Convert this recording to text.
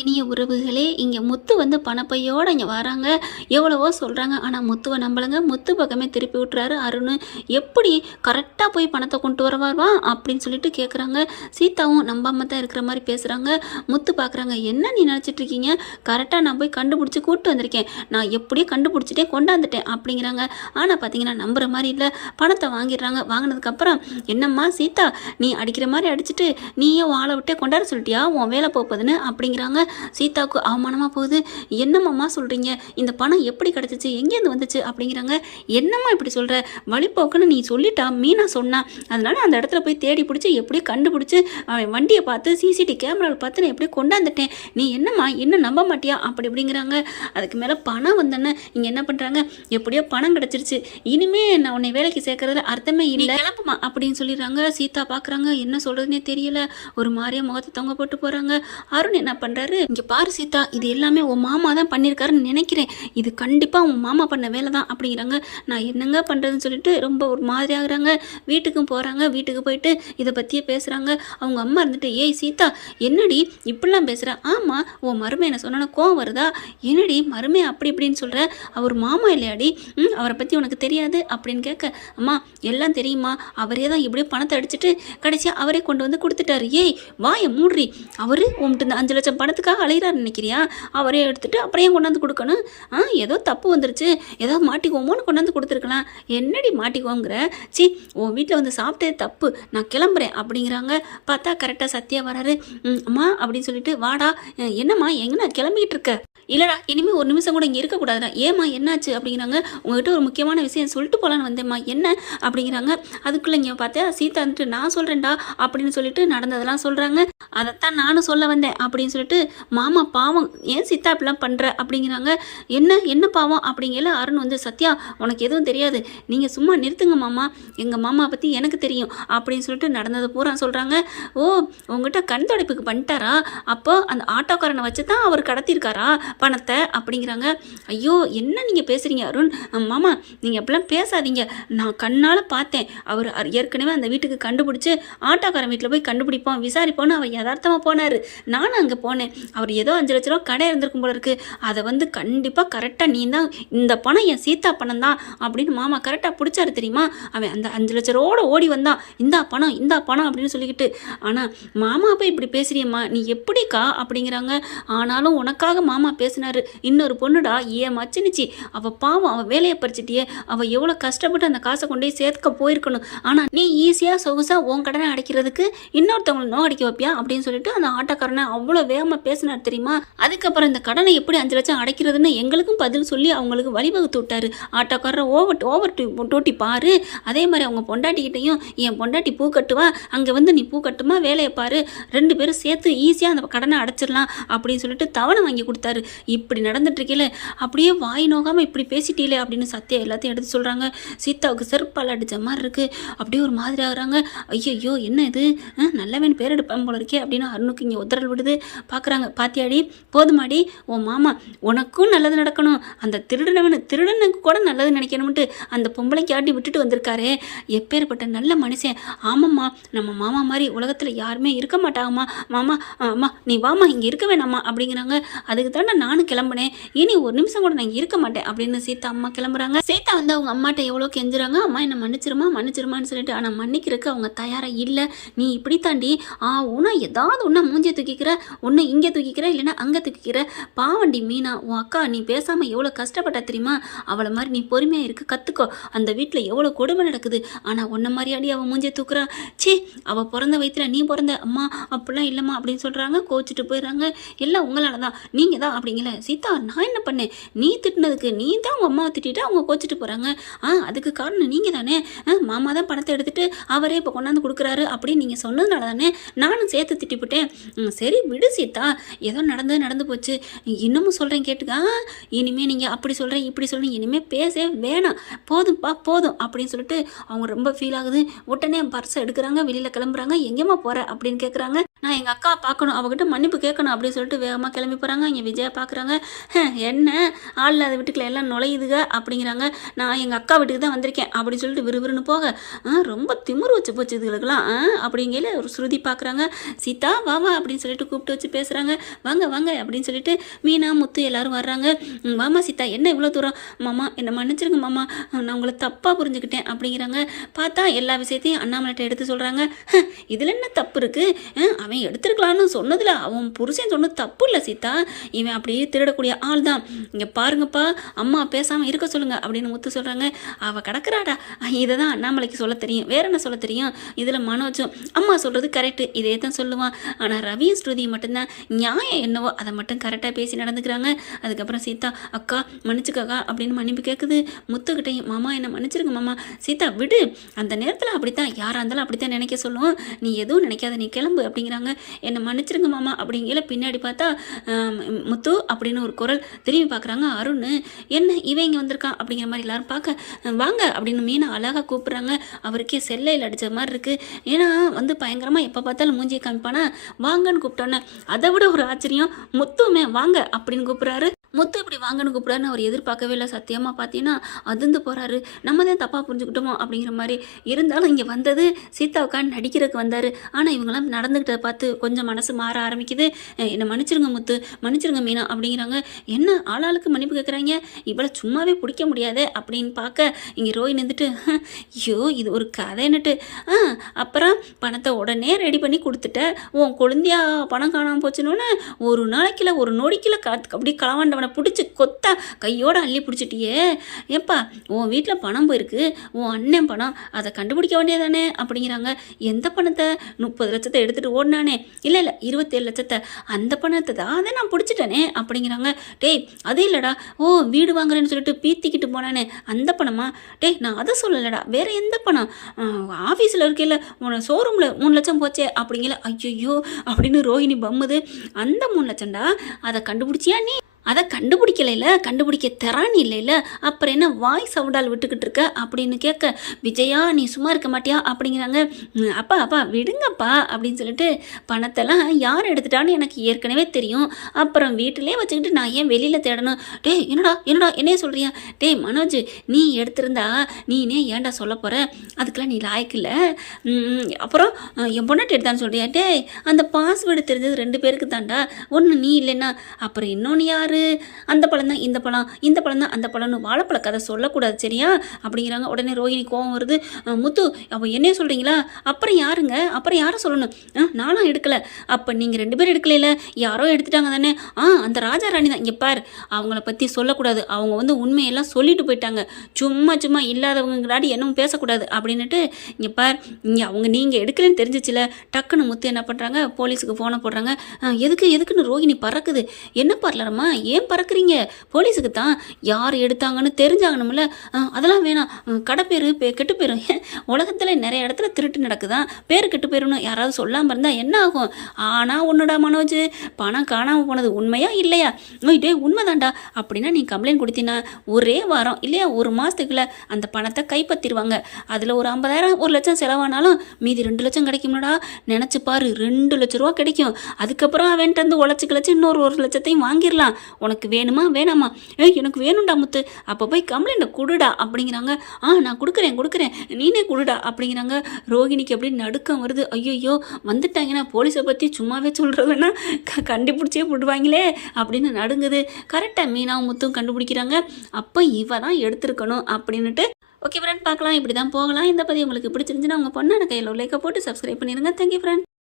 இனிய உறவுகளே, இங்கே முத்து வந்து பணப்பையோடு இங்கே வராங்க. எவ்வளவோ சொல்கிறாங்க, ஆனால் முத்துவை நம்பலைங்க. முத்து பக்கமே திருப்பி விட்டுறாரு அருண். எப்படி கரெக்டாக போய் பணத்தை கொண்டு வரவா அப்படின்னு சொல்லிட்டு கேட்குறாங்க. சீதாவும் நம்பாம தான் இருக்கிற மாதிரி பேசுகிறாங்க. முத்து பார்க்குறாங்க, என்ன நீ நினச்சிட்டு இருக்கீங்க? கரெக்டாக நான் போய் கண்டுபிடிச்சி கூப்பிட்டு வந்திருக்கேன், நான் எப்படியே கண்டுபிடிச்சிட்டே கொண்டாந்துட்டேன் அப்படிங்கிறாங்க. ஆனால் பார்த்தீங்கன்னா நம்புற மாதிரி இல்லை. பணத்தை வாங்கிடுறாங்க. வாங்கினதுக்கப்புறம், என்னம்மா சீதா, நீ அடிக்கிற மாதிரி அடிச்சுட்டு நீயே வாழை விட்டே கொண்டாட சொல்லிட்டியா, உன் வேலை போகுதுன்னு அப்படிங்கிறாங்க. சீதாவுக்கு அவமானமாக போகுது. என்னம்மா சொல்கிறீங்க? இந்த பணம் எப்படி கிடச்சிச்சு, எங்கேருந்து வந்துச்சு அப்படிங்கிறாங்க. என்னம்மா இப்படி சொல்கிற? வழிபோக்குன்னு நீ சொல்லிட்டா, மீனா சொன்னா, அதனால அந்த இடத்துல போய் தேடி பிடிச்சி எப்படியும் கண்டுபிடிச்சி அவன் வண்டியை பார்த்து சிசிடிவி கேமராவில் பார்த்து நான் எப்படியும் கொண்டாந்துட்டேன். நீ என்னம்மா இன்னும் நம்ப மாட்டியா அப்படிங்கிறாங்க. அதுக்கு மேலே பணம் வந்தேன்னு இங்கே என்ன பண்ணுறாங்க, எப்படியோ பணம் கிடச்சிருச்சு, இனிமே நான் உன்னை வேலைக்கு சேர்க்கறதுல அர்த்தமே இல்லை, கிளம்புமா அப்படின்னு சொல்லிடுறாங்க. சீதா பார்க்குறாங்க, என்ன சொல்கிறதுனே தெரியல. ஒரு மாதிரியா முகத்தை தொங்க போட்டு போகிறாங்க. அருண் என்ன பண்ணுறாரு, இங்கே பாரு சீதா, இது எல்லாமே உன் மாமா தான் பண்ணியிருக்காருன்னு நினைக்கிறேன், இது கண்டிப்பாக உன் மாமா பண்ண வேலை தான் அப்படிங்கிறாங்க. நான் என்னங்க பண்ணுறதுன்னு சொல்லிட்டு ரொம்ப ஒரு மாதிரி ஆகுறாங்க. வீட்டுக்கும் போகிறாங்க. வீட்டுக்கு போயிட்டு இதை பற்றியே பேசுகிறாங்க. அவங்க அம்மா இருந்துட்டு, ஏய் சீதா, என்னடி இப்படிலாம் பேசுகிறா? ஆமாம், உன் மருமை என்ன சொன்னா கோவம் வருதா? என்னடி மருமை அப்படி இப்படின்னு சொல்கிற? அவர் மாமா இல்லையாடி? அவரை பற்றி உனக்கு தெரியாது அப்படின்னு கேட்க, அம்மா எல்லாம் தெரியுமா, அவரே தான் இப்படியே பணத்தை அடிச்சுட்டு கடைசியாக அவரே கொண்டு வந்து கொடுத்துட்டாரு. ஏய் வாயை மூடுறி, அவர் உன்ட்டு இந்த 5 லட்சம் பணத்துக்காக அலைகிறாரு நினைக்கிறியா? அவரே எடுத்துட்டு அப்புறம் ஏன் கொண்டாந்து கொடுக்கணும்? ஏதோ தப்பு வந்துருச்சு, ஏதோ மாட்டிக்குவோமோன்னு கொண்டாந்து கொடுத்துருக்கலாம். என்னடி மாட்டிக்குவோங்கிற? சி, உன் வீட்டில் வந்து சாப்பிட்டே தப்பு, நான் கிளம்புறேன் அப்படிங்கிறாங்க. பார்த்தா கரெக்டாக சத்யா வராரு. அம்மா அப்படின்னு சொல்லிட்டு, வாடா, என்னம்மா எங்கன்னா கிளம்பிக்கிட்டு இருக்க? இல்லைடா, இனிமேல் ஒரு நிமிஷம் கூட இங்கே இருக்கக்கூடாதுடா. ஏம்மா என்னாச்சு அப்படிங்கிறாங்க. உங்ககிட்ட ஒரு முக்கியமான விஷயம் சொல்லிட்டு போகலான்னு வந்தேம்மா. என்ன அப்படிங்கிறாங்க. அதுக்குள்ளே இங்கே பார்த்தா சீதா வந்துட்டு, நான் சொல்கிறேன்டா அப்படின்னு சொல்லிட்டு நடந்ததெல்லாம் சொல்கிறாங்க. அதைத்தான் நானும் சொல்ல வந்தேன் அப்படின்னு சொல்லிட்டு, மாமா பாவம், ஏன் சீதா இப்படிலாம் பண்ணுற அப்படிங்கிறாங்க. என்ன பாவம் அப்படிங்கல அருண் வந்து, சத்யா உனக்கு எதுவும் தெரியாது, நீங்கள் சும்மா நிறுத்துங்க மாமா, எங்கள் மாமா பற்றி எனக்கு தெரியும் அப்படின்னு சொல்லிட்டு நடந்ததை பூரா சொல்கிறாங்க. ஓ, உங்ககிட்ட கண் துடைப்புக்கு பண்ணிட்டாரா? அப்போ அந்த ஆட்டோக்காரனை வச்சு தான் அவர் கடத்தியிருக்காரா பணத்தை அப்படிங்கிறாங்க. ஐயோ என்ன நீங்கள் பேசுகிறீங்க அருண்? மாமா நீங்கள் எப்படிலாம் பேசாதீங்க, நான் கண்ணால் பார்த்தேன். அவர் ஏற்கனவே அந்த வீட்டுக்கு கண்டுபிடிச்சி ஆட்டோக்காரன் வீட்டில் போய் கண்டுபிடிப்போம் விசாரிப்போன்னு அவர் யதார்த்தமாக போனார். நானும் அங்கே போனேன். அவர் ஏதோ 5 லட்ச ரூபா கடை இருந்திருக்கும் போல இருக்குது, அதை வந்து கண்டிப்பாக கரெக்டாக நீ தான், இந்த பணம் என் சீதா பணம் தான் அப்படின்னு மாமா கரெக்டாக பிடிச்சாரு தெரியுமா? அவன் அந்த 5 லட்ச ரூபாவோட ஓடி வந்தான், இந்தா பணம் அப்படின்னு சொல்லிக்கிட்டு. ஆனால் மாமா போய் இப்படி பேசுறியம்மா, நீ எப்படிக்கா அப்படிங்கிறாங்க. ஆனாலும் உனக்காக மாமா பேசினாரு. இன்னொரு பொண்ணுடா, ஏன் மச்சினிச்சி, அவள் பாவம், அவள் வேலையை பறிச்சிட்டியே, அவள் எவ்வளோ கஷ்டப்பட்டு அந்த காசை கொண்டு போய் சேர்க்க போயிருக்கணும். ஆனால் நீ ஈஸியாக சொகுசாக உன் கடனை அடைக்கிறதுக்கு இன்னொருத்தவங்களை நோ அடிக்க வைப்பியா அப்படின்னு சொல்லிட்டு அந்த ஆட்டோக்காரனை அவ்வளோ வேகமாக பேசினார் தெரியுமா? அதுக்கப்புறம் இந்த கடனை எப்படி 5 லட்சம் அடைக்கிறதுன்னு எங்களுக்கும் பதில் சொல்லி அவங்களுக்கு வழிவகுத்து விட்டாரு. ஆட்டோக்காரரை ஓவர் டோட்டி பாரு. அதே மாதிரி அவங்க பொண்டாட்டிக்கிட்டையும், என் பொண்டாட்டி பூ கட்டுவா, அங்கே வந்து நீ பூ கட்டுமா, வேலையை பாரு, 2 பேரும் சேர்த்து ஈஸியாக அந்த கடனை அடைச்சிடலாம் அப்படின்னு சொல்லிட்டு தவணை வாங்கி கொடுத்தாரு. இப்படி நடந்துட்டுருக்கீல, அப்படியே வாய் நோகாமல் இப்படி பேசிட்டீங்களே அப்படின்னு சத்யா எல்லாத்தையும் எடுத்து சொல்கிறாங்க. சீதாவுக்கு செருப்பால் அடித்த மாதிரி இருக்குது. அப்படியே ஒரு மாதிரி ஆகுறாங்க. ஐயோ என்ன இது, நல்லவன் பேர் எடுப்பான் போல இருக்கே அப்படின்னு அருணுக்கு இங்கே உதறல் விடுது. பார்க்குறாங்க. பாத்தியாடி, போதுமாடி, உன் மாமா உனக்கும் நல்லது நடக்கணும், அந்த திருடனுக்கு கூட நல்லது நினைக்கணும்ட்டு அந்த பொம்பளைக்கு ஆட்டி விட்டுட்டு வந்திருக்காரே, எப்பேற்பட்ட நல்ல மனுஷன். ஆமாம்மா, நம்ம மாமா மாதிரி உலகத்தில் யாருமே இருக்க மாட்டாங்கம்மா. மாமா அம்மா நீ வாமா, இங்கே இருக்க வேணாம்மா அப்படிங்கிறாங்க. அதுக்கு தானே நானும் கிளம்புனேன், இனி ஒரு நிமிஷம் கூட நான் இங்கே இருக்க மாட்டேன் அப்படின்னு சீதா அம்மா கிளம்புறாங்க. சீதா வந்து அவங்க அம்மாட்ட எவ்வளோ கெஞ்சுறாங்க, அம்மா என்னை மன்னிச்சிருமான்னு சொல்லிட்டு. ஆனால் மன்னிக்கிறதுக்கு அவங்க தயாராக இல்லை. நீ இப்படி தாண்டி உன்னா ஏதாவது ஒன்றா மூஞ்சியை தூக்கிக்கிற, ஒன்று இங்கே தூக்கிக்கிற, இல்லைன்னா அங்கே தூக்கிக்கிற. பாவண்டி மீனா, உன் அக்கா நீ பேசாமல் எவ்வளோ கஷ்டப்பட்டா தெரியுமா? அவளை மாதிரி நீ பொறுமையாக இருக்க கற்றுக்கோ. அந்த வீட்டில் எவ்வளோ கொடுமை நடக்குது, ஆனால் உன்ன மாதிரியாடி அவள் மூஞ்சியை தூக்குறா. சே, அவள் பிறந்த வயிற்றுல நீ பிறந்த, அம்மா அப்படிலாம் இல்லைம்மா அப்படின்னு சொல்கிறாங்க. கோச்சிட்டு போயிடுறாங்க. எல்லாம் உங்களால தான், நீங்கள் தான் அப்படிங்கல. சீதா நான் என்ன பண்ணேன்? நீ திட்டினதுக்கு நீ தான் உங்கள் அம்மாவை திட்டிட்டு அவங்க கோச்சிட்டு போகிறாங்க. அதுக்கு காரணம் நீங்கள் தானே. மாமா தான் பணத்தை எடுத்துகிட்டு அவரே இப்போ கொண்டாந்து கொடுக்குறாரு அப்படின்னு நீங்கள் சொன்னதுனால தானே நானும் சேர்த்து திட்டிவிட்டேன். சரி விடு சீதா, ஏதோ நடந்து போச்சு, இன்னமும் சொல்கிறேன் கேட்டுக்கா. இனிமேல் நீங்கள் அப்படி சொல்கிறேன் இப்படி சொல்கிறேன் இனிமேல் பேசவே வேணாம், போதும் அப்படின்னு சொல்லிட்டு அவங்க ரொம்ப ஃபீல் ஆகுது. உடனே பர்ஸை எடுக்கிறாங்க, வெளியில் கிளம்புறாங்க. எங்கேம்மா போகிற அப்படின்னு கேட்குறாங்க. நான் எங்கள் அக்கா பார்க்கணும், அவகிட்ட மன்னிப்பு கேட்கணும் அப்படின்னு சொல்லிட்டு வேகமாக கிளம்பி போகிறாங்க. இங்கே விஜயா பார்க்குறாங்க. என்ன ஆள் இல்லாத வீட்டுக்குள்ள எல்லாம் நுழையுதுங்க அப்படிங்கிறாங்க. நான் எங்கள் அக்கா வீட்டுக்கு தான் வந்திருக்கேன் அப்படின்னு சொல்லிட்டு விறுவிறுன்னு போக, ரொம்ப திமிரு வச்சு போச்சு இதுகளுக்கெல்லாம் அப்படிங்கல ஒரு ஸ்ருதி பார்க்குறாங்க. சீதா வா அப்படின்னு சொல்லிட்டு கூப்பிட்டு வச்சு பேசுகிறாங்க. கூப்பிட்றாங்க. வாங்க வாங்க அப்படின்னு சொல்லிட்டு மீனா முத்து எல்லாரும் வர்றாங்க. மாமா சீதா என்ன இவ்வளோ தூரம்? மாமா என்னை மன்னிச்சிருங்க மாமா, நான் உங்களை தப்பாக புரிஞ்சுக்கிட்டேன் அப்படிங்கிறாங்க. பார்த்தா எல்லா விஷயத்தையும் அண்ணாமலைட்ட எடுத்து சொல்கிறாங்க. இதில் என்ன தப்பு இருக்குது? அவன் எடுத்துருக்கலான்னு சொன்னதில் அவன் புருஷன் சொன்னது தப்பு இல்லை சீதா. இவன் அப்படியே திருடக்கூடிய ஆள் தான். இங்கே பாருங்கப்பா, அம்மா பேசாமல் இருக்க சொல்லுங்க அப்படின்னு முத்து சொல்கிறாங்க. அவள் கிடக்குறாடா, இதை தான் அண்ணாமலைக்கு சொல்ல தெரியும், வேற என்ன சொல்ல தெரியும்? இதில் மனோஜும் அம்மா சொல்கிறது கரெக்டு, இதே தான் சொல்லுவான். ஆனால் ரவியும் ஸ்ருதி மட்டும்தான் நியாயம் என்னவோ அதை மட்டும் கரெக்டாக பேசி நடந்துக்கிறாங்க. அதுக்கப்புறம் சீதா அக்கா மன்னிச்சுக்கக்கா அப்படின்னு மன்னிப்பு கேட்குது. முத்துக்கிட்டையும் மாமா என்னை மன்னிச்சிருங்க மாமா. சீதா விடு, அந்த நேரத்தில் அப்படித்தான், யாராக இருந்தாலும் அப்படித்தான் நினைக்க சொல்லுவோம், நீ எதுவும் நினைக்காத, நீ கிளம்பு அப்படிங்கிறாங்க. என்னை மன்னிச்சிருங்க மாமா அப்படிங்கிற பின்னாடி பார்த்தா முத்து அப்படின்னு ஒரு குரல். திரும்பி பார்க்குறாங்க அருண். என்ன இவன் இங்கே வந்திருக்கான் அப்படிங்கிற மாதிரி எல்லாரும் பார்க்க, வாங்க அப்படின்னு மீனா அழகாக கூப்பிட்றாங்க. அவருக்கே செல்லையில் அடித்த மாதிரி இருக்குது. ஏன்னா வந்து பயங்கரமாக எப்போ பார்த்தாலும் மூஞ்சியை காமிப்பானா, வாங்கன்னு கூப்பிட்டோன்னே அதை விட ஒரு ஆச்சரியம், முத்துமே வாங்க அப்படின்னு கூப்பிட்றாரு. முத்து இப்படி வாங்கன்னு கூப்பிடாருன்னு அவர் எதிர்பார்க்கவே இல்லை. சத்தியமாக பார்த்தீங்கன்னா அதிர்ந்து போகிறாரு. நம்ம தான் தப்பாக புரிஞ்சுக்கிட்டோமோ அப்படிங்கிற மாதிரி. இருந்தாலும் இங்கே வந்தது சீதாவுக்கான்னு நடிக்கிறதுக்கு வந்தார். ஆனால் இவங்கெல்லாம் நடந்துக்கிட்ட பார்த்து கொஞ்சம் மனசு மாற ஆரம்பிக்குது. என்னை மன்னிச்சிருங்க முத்து, மன்னிச்சிருங்க மீனா அப்படிங்கிறாங்க. என்ன ஆளாளுக்கு மன்னிப்பு கேட்குறாங்க, இவ்வளோ சும்மாவே பிடிக்க முடியாதே அப்படின்னு பார்க்க இங்கே ரோய் நின்றுட்டு, ஐயோ இது ஒரு கதைன்னுட்டு, அப்புறம் பணத்தை உடனே ரெடி பண்ணி கொடுத்துட்ட, உன் குழந்தையா பணம் காணாமல் போச்சுன்னு ஒரு நாளைக்கில் ஒரு நொடிக்கில் அப்படி களவாண்ட பிடிச்சி கொத்தா கையோடு அள்ளி பிடிச்சிட்டியே. ஏப்பா உன் வீட்டில் பணம் போயிருக்கு, உன் அண்ணன் பணம், அதை கண்டுபிடிக்க வேண்டியதானே அப்படிங்கிறாங்க. எந்த பணத்தை? 30 லட்சத்தை எடுத்துகிட்டு ஓடினானே, இல்லை 27 லட்சத்தை, அந்த பணத்தை தான் அதை நான் பிடிச்சிட்டேனே அப்படிங்கிறாங்க. டேய் அது இல்லைடா, வீடு வாங்குறேன்னு சொல்லிட்டு பீத்திக்கிட்டு போனானே அந்த பணமா? டேய் நான் அதை சொல்லலடா, வேற எந்த பணம்? ஆஃபீஸில் இருக்கையில் உன ஷோரூமில் 3 லட்சம் போச்சே அப்படிங்கிற. ஐயோ அப்படின்னு ரோஹிணி பம்முது. அந்த 3 லட்சம்டா, அதை கண்டுபிடிச்சியா நீ? அதை கண்டுபிடிக்கலைல, கண்டுபிடிக்க தரான் இல்லைல்ல, அப்புறம் என்ன வாய் சவுடால் விட்டுக்கிட்டு இருக்க அப்படின்னு கேட்க, விஜயா நீ சும்மா இருக்க மாட்டியா அப்படிங்கிறாங்க. அப்பா அப்பா விடுங்கப்பா அப்படின்னு சொல்லிட்டு, பணத்தெல்லாம் யார் எடுத்துட்டான்னு எனக்கு ஏற்கனவே தெரியும், அப்புறம் வீட்டிலே வச்சுக்கிட்டு நான் ஏன் வெளியில் தேடணும்? டேய் என்னடா என்னடா என்னையே சொல்கிறியா? டேய் மனோஜ், நீ எடுத்திருந்தா நீனே ஏன்டா சொல்ல போகிற? அதுக்கெல்லாம் நீ லாய்க்கு இல்லை. அப்புறம் என் பொண்ணாட்டி எடுத்தான்னு சொல்கிறியா? டேய் அந்த பாஸ்வேர்டு தெரிஞ்சது 2 பேருக்கு தான்டா, ஒன்று நீ இல்லைன்னா அப்புறம் இன்னொன்று யார்? அந்த பழம் தான் இந்த பழம், இந்த பழம் தான் அந்த பழம்னு வாழைப்பழ கதை சொல்லக்கூடாது சரியா அப்படிங்கிறாங்க. உடனே ரோஹிணி கோவம் வருது. முத்து அப்போ என்னைய சொல்கிறீங்களா? அப்புறம் யாருங்க? அப்புறம் யாரை சொல்லணும்? நானும் எடுக்கலை. அப்போ நீங்கள் 2 பேரும் எடுக்கல, யாரோ எடுத்துட்டாங்க தானே? அந்த ராஜா ராணி தான். இங்கே பார், அவங்கள பற்றி சொல்லக்கூடாது, அவங்க வந்து உண்மையெல்லாம் சொல்லிட்டு போயிட்டாங்க, சும்மா சும்மா இல்லாதவங்களாடி என்னவும் பேசக்கூடாது அப்படின்னுட்டு. இங்கே பார், இங்கே அவங்க நீங்கள் எடுக்கலன்னு தெரிஞ்சிச்சுல, டக்குன்னு முத்து என்ன பண்ணுறாங்க, போலீஸுக்கு ஃபோனை போடுறாங்க. எதுக்குன்னு ரோஹிணி பறக்குது. என்ன பரலரம்மா, ஏன் பறக்குறீங்க? போலீஸுக்கு தான், யார் எடுத்தாங்கன்னு தெரிஞ்சாகணும்ல. அதெல்லாம் வேணாம், கடை பேர் கெட்டு போயிடும். உலகத்தில் நிறைய இடத்துல திருட்டு நடக்குதான், பேர் கெட்டு போயிடும்னு யாராவது சொல்லாமல் இருந்தால் என்ன ஆகும்? ஆனால் உன்னோட மனோஜ், பணம் காணாமல் போனது உண்மையா இல்லையா? டே உண்மைதான்டா அப்படின்னா நீ கம்ப்ளைண்ட் கொடுத்தீங்கன்னா ஒரே வாரம் இல்லையா 1 மாதத்துக்குள்ள அந்த பணத்தை கைப்பற்றிடுவாங்க. அதில் ஒரு 50,000 1 லட்சம் செலவானாலும் மீதி 2 லட்சம் கிடைக்கும்டா. நினச்சி பாரு, 2 லட்ச ரூபா கிடைக்கும். அதுக்கப்புறம் அவன்ட்டு வந்து உழைச்சி கிழச்சி இன்னொரு 1 லட்சத்தையும் வாங்கிடலாம். உனக்கு வேணுமா வேணாமா? எனக்கு வேணும்டா முத்து, அப்போ போய் கம்ப்ளைண்ட்டை கொடுடா அப்படிங்கிறாங்க. நான் கொடுக்குறேன் நீனே கொடுடா அப்படிங்கிறாங்க. ரோஹிணிக்கு அப்படி நடுக்கம் வருது. ஐயோ வந்துட்டாங்கன்னா போலீஸை பற்றி சும்மாவே சொல்கிறதுன்னா கண்டுபிடிச்சே போடுவாங்களே அப்படின்னு நடுங்குது. கரெக்டாக மீனாவும் முத்தும் கண்டுபிடிக்கிறாங்க. அப்போ இவ தான் எடுத்துருக்கணும் அப்படின்னுட்டு. ஓகே ஃப்ரெண்ட், பார்க்கலாம், இப்படி தான் போகலாம். இந்த பதிவு உங்களுக்கு பிடிச்சிருந்துச்சுன்னா உங்கள் பொண்ணான கையில் லைக்கை போட்டு சப்ஸ்கிரைப் பண்ணிடுங்க. Thank you friend.